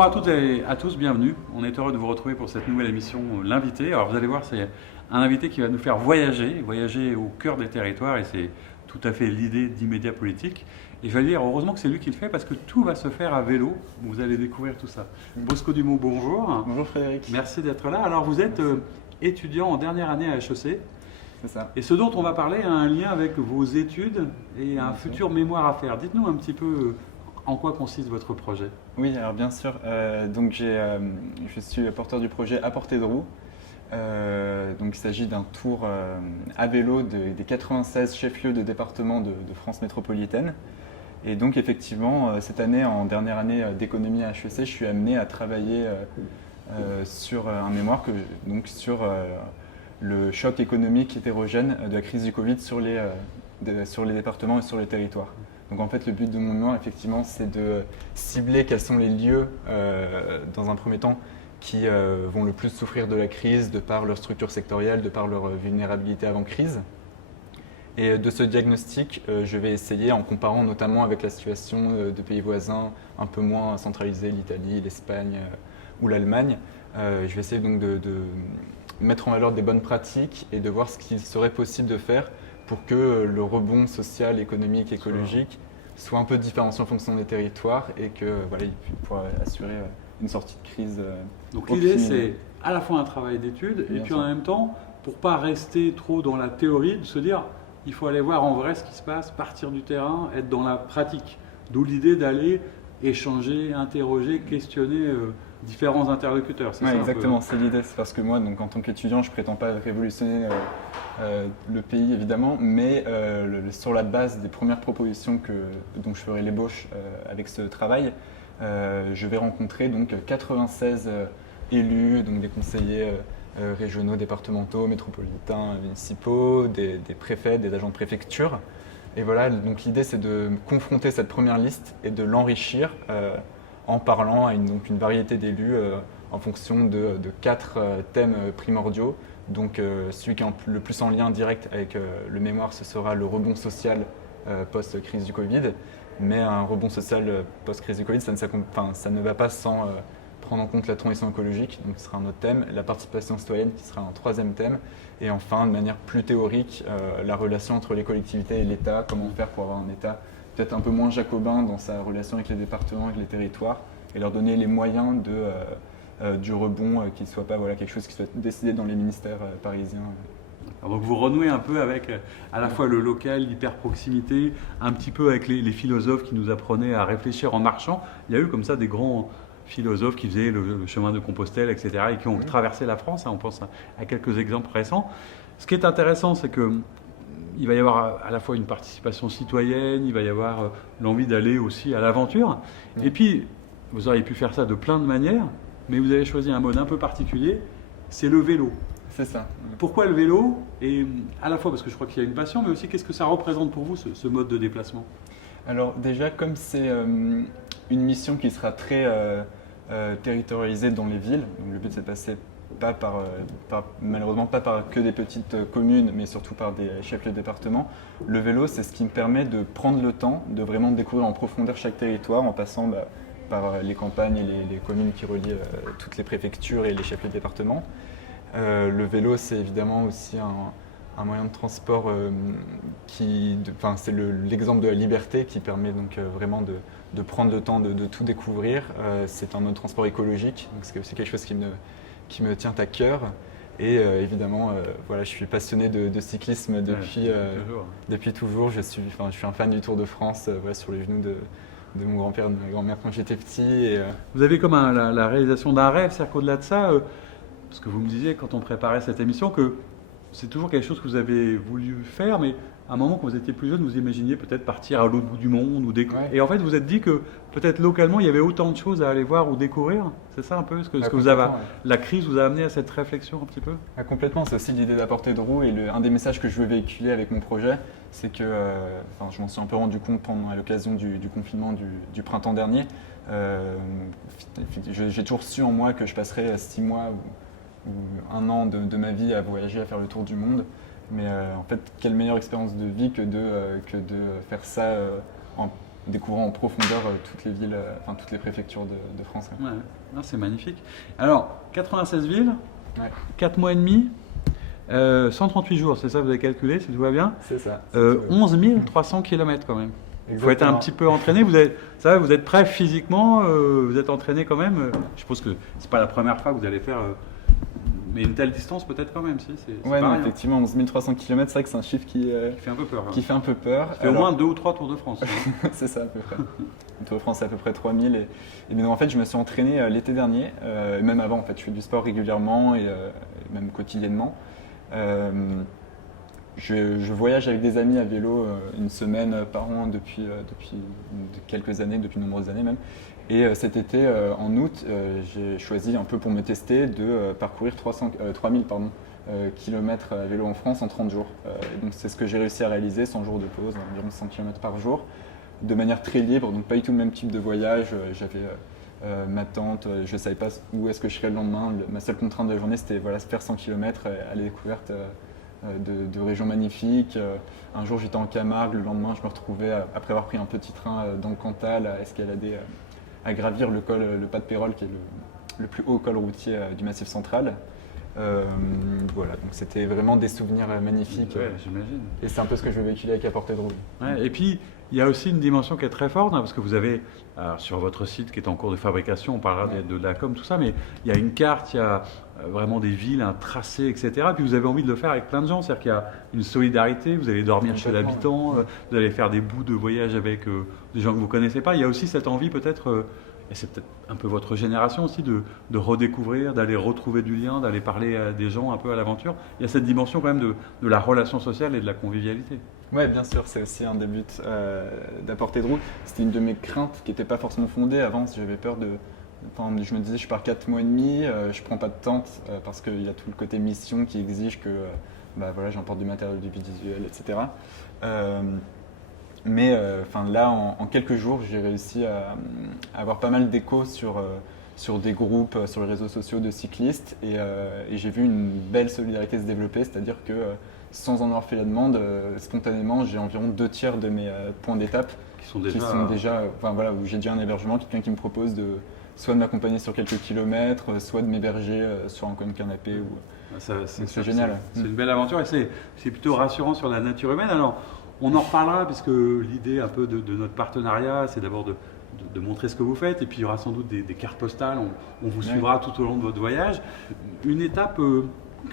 Bonjour à toutes et à tous, bienvenue. On est heureux de vous retrouver pour cette nouvelle émission, L'Invité. Alors vous allez voir, c'est un invité qui va nous faire voyager au cœur des territoires et c'est tout à fait l'idée d'Immédiat Politique. Et je vais dire, heureusement que c'est lui qui le fait parce que tout va se faire à vélo. Vous allez découvrir tout ça. Bosco Dumont, bonjour. Bonjour Frédéric. Merci d'être là. Alors vous êtes étudiant en dernière année à HEC. C'est ça. Et ce dont on va parler a un lien avec vos études et un Bien sûr. futur mémoire à faire. Dites-nous un petit peu en quoi consiste votre projet. Oui, alors bien sûr. Je suis porteur du projet À portée de roue. Donc il s'agit d'un tour à vélo des 96 chefs-lieux de département de France métropolitaine. Et donc effectivement, cette année, en dernière année d'économie à HEC, je suis amené à travailler sur un mémoire sur le choc économique hétérogène de la crise du Covid sur les départements et sur les territoires. Donc en fait, le but de mon mémoire, effectivement, c'est de cibler quels sont les lieux, dans un premier temps, qui vont le plus souffrir de la crise de par leur structure sectorielle, de par leur vulnérabilité avant crise. Et de ce diagnostic, je vais essayer, en comparant notamment avec la situation de pays voisins un peu moins centralisés, l'Italie, l'Espagne ou l'Allemagne, je vais essayer donc de mettre en valeur des bonnes pratiques et de voir ce qu'il serait possible de faire pour que le rebond social, économique, écologique soit un peu différencié en fonction des territoires et que voilà, il pourra assurer une sortie de crise. Donc l'idée, c'est à la fois un travail d'étude et Bien puis sûr. en même temps, pour pas rester trop dans la théorie, de se dire il faut aller voir en vrai ce qui se passe, partir du terrain, être dans la pratique. D'où l'idée d'aller échanger, interroger, questionner différents interlocuteurs. C'est Ouais, ça, un peu. exactement, c'est l'idée. C'est parce que moi, donc, en tant qu'étudiant, je prétends pas révolutionner le pays, évidemment, mais sur la base des premières propositions dont je ferai l'ébauche avec ce travail, je vais rencontrer donc 96 élus, donc des conseillers régionaux, départementaux, métropolitains, municipaux, des préfets, des agents de préfecture. Et voilà, donc l'idée c'est de confronter cette première liste et de l'enrichir en parlant à une variété d'élus en fonction de 4 thèmes primordiaux. Donc celui qui est le plus en lien direct avec le mémoire, ce sera le rebond social post-crise du Covid. Mais un rebond social post-crise du Covid, ça ne va pas sans prendre en compte la transition écologique, donc ce sera un autre thème, la participation citoyenne qui sera un troisième thème, et enfin, de manière plus théorique, la relation entre les collectivités et l'État, comment faire pour avoir un État peut-être un peu moins jacobin dans sa relation avec les départements, avec les territoires, et leur donner les moyens du rebond, qu'il ne soit pas quelque chose qui soit décidé dans les ministères parisiens. Alors donc vous renouez un peu avec à la fois le local, l'hyper-proximité, un petit peu avec les philosophes qui nous apprenaient à réfléchir en marchant. Il y a eu comme ça des grands philosophes qui faisaient le chemin de Compostelle, etc., et qui ont traversé la France. On pense à quelques exemples récents. Ce qui est intéressant, c'est qu'il va y avoir à la fois une participation citoyenne, il va y avoir l'envie d'aller aussi à l'aventure. Et puis, vous auriez pu faire ça de plein de manières, mais vous avez choisi un mode un peu particulier, c'est le vélo. C'est ça. Pourquoi le vélo? Et à la fois parce que je crois qu'il y a une passion, mais aussi qu'est-ce que ça représente pour vous, ce mode de déplacement? Alors déjà, comme c'est une mission qui sera très territorialisée dans les villes, donc le but c'est de passer malheureusement pas par que des petites communes, mais surtout par des chefs-lieux de département, le vélo c'est ce qui me permet de prendre le temps, de vraiment découvrir en profondeur chaque territoire en passant par les campagnes et les communes qui relient toutes les préfectures et les chefs-lieux de département. Le vélo, c'est évidemment aussi un moyen de transport c'est l'exemple de la liberté qui permet donc vraiment de prendre le temps de tout découvrir. C'est un mode de transport écologique, donc c'est aussi quelque chose qui me tient à cœur. Et évidemment, je suis passionné de cyclisme depuis toujours. Je suis un fan du Tour de France sur les genoux de mon grand-père et de ma grand-mère quand j'étais petit. Vous avez comme la réalisation d'un rêve, c'est-à-dire qu'au-delà de ça, parce que vous me disiez quand on préparait cette émission que c'est toujours quelque chose que vous avez voulu faire, mais à un moment quand vous étiez plus jeune, vous imaginiez peut-être partir à l'autre bout du monde ou découvrir. Ouais. Et en fait, vous vous êtes dit que peut-être localement, il y avait autant de choses à aller voir ou découvrir. C'est ça un peu ce que vous avez, la crise vous a amené à cette réflexion un petit peu? Ah, complètement, c'est aussi l'idée d'apporter de roue et un des messages que je veux véhiculer avec mon projet, c'est que, je m'en suis un peu rendu compte à l'occasion du confinement du printemps dernier. J'ai toujours su en moi que je passerais 6 mois ou 1 an de ma vie à voyager, à faire le tour du monde. Mais en fait, quelle meilleure expérience de vie que de faire ça découvrant en profondeur toutes les villes, enfin toutes les préfectures de France. Ouais, non, c'est magnifique. Alors, 96 villes, Ouais. 4 mois et demi, 138 jours, c'est ça, vous avez calculé, si tout va bien. C'est ça. 11 300 km quand même. Il faut être un Exactement. petit peu entraîné. Ça va, vous êtes prêt physiquement, vous êtes entraîné quand même. Je suppose que c'est pas la première fois que vous allez faire, mais une telle distance peut-être quand même, si. C'est Ouais, pas non, rien. effectivement, 11 300 km, c'est vrai que c'est un chiffre qui Qui fait un peu peur. fait un peu peur. Ça fait au moins 2 ou 3 Tours de France. Hein. C'est ça à peu près. Le Tour de France, c'est à peu près 3000. Et bien, en fait, je me suis entraîné l'été dernier, et même avant, en fait, je fais du sport régulièrement et même quotidiennement. Je voyage avec des amis à vélo une semaine par an depuis quelques années, depuis de nombreuses années même. Et cet été, en août, j'ai choisi un peu pour me tester de parcourir 3000 kilomètres à vélo en France en 30 jours. Et donc c'est ce que j'ai réussi à réaliser, 100 jours de pause, environ 100 km par jour, de manière très libre, donc pas du tout le même type de voyage. J'avais ma tente, je ne savais pas où est-ce que je serais le lendemain. Ma seule contrainte de la journée, c'était voilà, faire 100 km à la découverte de régions magnifiques. Un jour, j'étais en Camargue, le lendemain, je me retrouvais, après avoir pris un petit train dans le Cantal, à escalader, à gravir le col, le Pas de Pérol, qui est le plus haut col routier du Massif central. Voilà, donc c'était vraiment des souvenirs magnifiques. Ouais, j'imagine. Et c'est un peu ce que je veux véhiculer avec À Portée de Roue. Ouais, et puis, il y a aussi une dimension qui est très forte, hein, parce que vous avez, sur votre site qui est en cours de fabrication, on parlera de la com, tout ça, mais il y a une carte, il y a vraiment des villes, un tracé, etc. Puis vous avez envie de le faire avec plein de gens, c'est-à-dire qu'il y a une solidarité, vous allez dormir chez Complètement. l'habitant, vous allez faire des bouts de voyage avec des gens que vous ne connaissez pas. Il y a aussi cette envie peut-être, et c'est peut-être un peu votre génération aussi, de redécouvrir, d'aller retrouver du lien, d'aller parler à des gens un peu à l'aventure. Il y a cette dimension quand même de la relation sociale et de la convivialité. Oui, bien sûr, c'est aussi un des buts d'À Portée de Roue. C'était une de mes craintes qui n'était pas forcément fondée. Avant, j'avais peur de. Enfin, je me disais, je pars 4 mois et demi, je prends pas de tente parce qu'il y a tout le côté mission qui exige que bah, voilà, j'emporte du matériel audiovisuel, etc. Mais là, en quelques jours, j'ai réussi à avoir pas mal d'échos sur des groupes, sur les réseaux sociaux de cyclistes et j'ai vu une belle solidarité se développer, c'est-à-dire que sans en avoir fait la demande, spontanément, j'ai environ 2 tiers de mes points d'étape Qui sont enfin, voilà, où j'ai déjà un hébergement, quelqu'un qui me propose soit de m'accompagner sur quelques kilomètres, soit de m'héberger sur un coin de canapé. C'est génial. C'est une belle aventure et c'est plutôt rassurant sur la nature humaine. Alors, on en reparlera puisque l'idée un peu de notre partenariat, c'est d'abord de montrer ce que vous faites et puis il y aura sans doute des cartes postales, on vous suivra tout au long de votre voyage. Une étape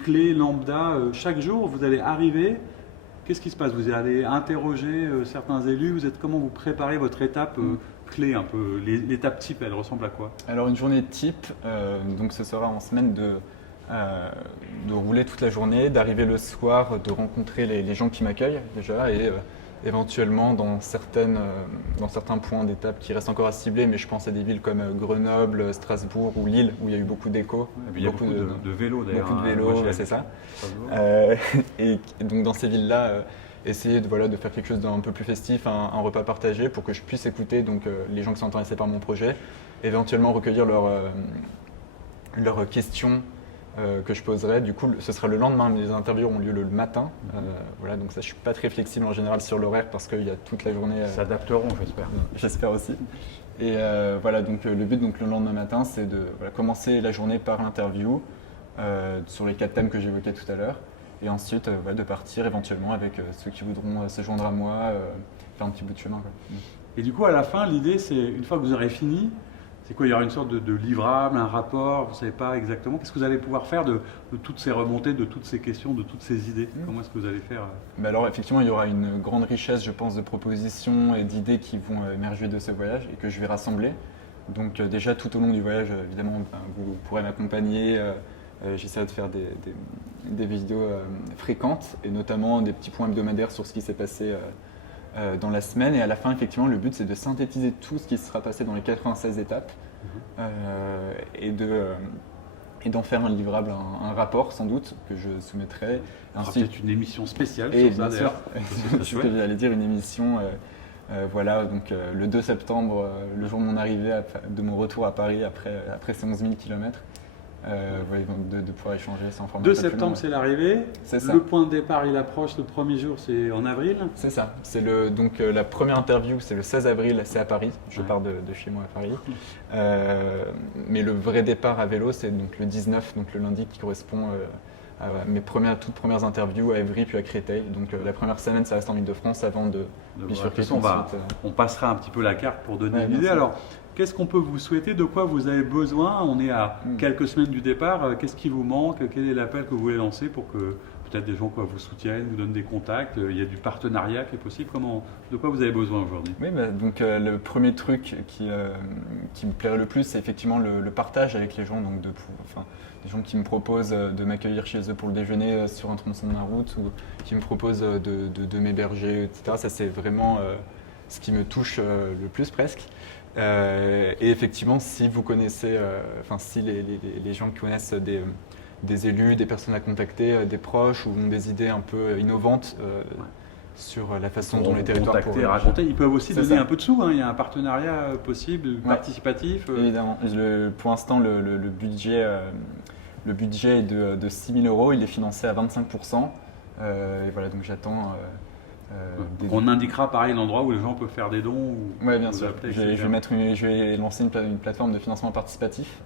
clé, lambda, chaque jour, vous allez arriver, qu'est-ce qui se passe? Vous allez interroger certains élus, comment vous préparez votre étape clé un peu? L'étape type, elle ressemble à quoi? Alors une journée type, donc ce sera en semaine de rouler toute la journée, d'arriver le soir, de rencontrer les gens qui m'accueillent déjà et éventuellement dans certains points d'étape qui restent encore à cibler, mais je pense à des villes comme Grenoble, Strasbourg ou Lille où il y a eu beaucoup d'échos. Il y a beaucoup de vélos d'ailleurs. Beaucoup de vélos, c'est ça. Et donc dans ces villes-là, essayer de faire quelque chose d'un peu plus festif, un repas partagé pour que je puisse écouter donc, les gens qui sont intéressés par mon projet, éventuellement recueillir leurs questions que je poserai. Du coup, ce sera le lendemain, mais les interviews ont lieu le matin. Voilà, donc ça, je ne suis pas très flexible en général sur l'horaire parce qu'il y a toute la journée. Ils s'adapteront, j'espère. J'espère aussi. Et voilà, donc le but donc, le lendemain matin, c'est de commencer la journée par l'interview sur les 4 thèmes que j'évoquais tout à l'heure. Et ensuite, de partir éventuellement avec ceux qui voudront se joindre à moi, faire un petit bout de chemin. Quoi. Et du coup, à la fin, l'idée, c'est une fois que vous aurez fini, c'est quoi? Il y aura une sorte de livrable, un rapport, vous ne savez pas exactement. Qu'est-ce que vous allez pouvoir faire de toutes ces remontées, de toutes ces questions, de toutes ces idées? Comment est-ce que vous allez faire? Alors effectivement, il y aura une grande richesse, je pense, de propositions et d'idées qui vont émerger de ce voyage et que je vais rassembler. Donc déjà, tout au long du voyage, évidemment, vous pourrez m'accompagner. J'essaierai de faire des vidéos fréquentes et notamment des petits points hebdomadaires sur ce qui s'est passé dans la semaine. Et à la fin, effectivement, le but, c'est de synthétiser tout ce qui sera passé dans les 96 étapes et d'en faire un livrable, un rapport sans doute que je soumettrai. Ainsi, peut-être une émission spéciale et sur ça d'ailleurs. C'est ce que j'allais dire, une émission. Voilà, donc le 2 septembre, le jour de mon arrivée, de mon retour à Paris après ces 11 000 km. ouais, donc de pouvoir échanger. C'est en format 2 un peu plus long, septembre, ouais. c'est l'arrivée. C'est ça. Le point de départ, il approche. Le premier jour, c'est en avril. C'est ça. Donc la première interview, c'est le 16 avril, c'est à Paris. Je Ouais. pars de chez moi à Paris. Mais le vrai départ à vélo, c'est donc le 19, donc le lundi, qui correspond à mes toutes premières interviews à Évry puis à Créteil. Donc la première semaine, ça reste en Ile-de-France avant de De bifurquer toute façon, ensuite. on passera un petit peu la carte pour donner Ouais, une bien idée. sûr. Alors, qu'est-ce qu'on peut vous souhaiter? De quoi vous avez besoin? On est à quelques semaines du départ. Qu'est-ce qui vous manque? Quel est l'appel que vous voulez lancer pour que peut-être des gens vous soutiennent, vous donnent des contacts? Il y a du partenariat qui est possible. De quoi vous avez besoin aujourd'hui? Oui, donc le premier truc qui me plairait le plus, c'est effectivement le partage avec les gens, donc des gens qui me proposent de m'accueillir chez eux pour le déjeuner sur un tronçon de la route ou qui me proposent de m'héberger, etc. Ça, c'est vraiment ce qui me touche le plus presque. Et effectivement, si vous connaissez, si les gens qui connaissent des élus, des personnes à contacter, des proches ou ont des idées un peu innovantes sur la façon dont les territoires contacter, raconter. Ils peuvent aussi C'est donner ça. un peu de sous. Il y a un partenariat possible, participatif. Évidemment. Pour l'instant, le budget est de 6 000 €. Il est financé à 25%. Et voilà, donc j'attends. On indiquera pareil l'endroit où les gens peuvent faire des dons. Oui, bien vous sûr. appeler, Je vais lancer une plateforme de financement participatif.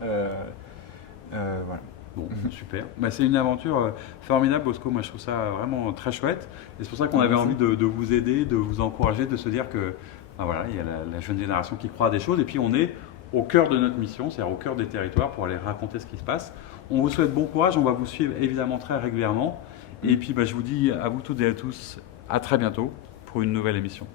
Voilà. Bon, super. C'est une aventure formidable, Bosco. Moi, je trouve ça vraiment très chouette. Et c'est pour ça qu'on avait envie de vous aider, de vous encourager, de se dire que voilà, il y a la jeune génération qui croit à des choses. Et puis, on est au cœur de notre mission, c'est-à-dire au cœur des territoires pour aller raconter ce qui se passe. On vous souhaite bon courage. On va vous suivre évidemment très régulièrement. Et puis, je vous dis à vous toutes et à tous, à très bientôt pour une nouvelle émission.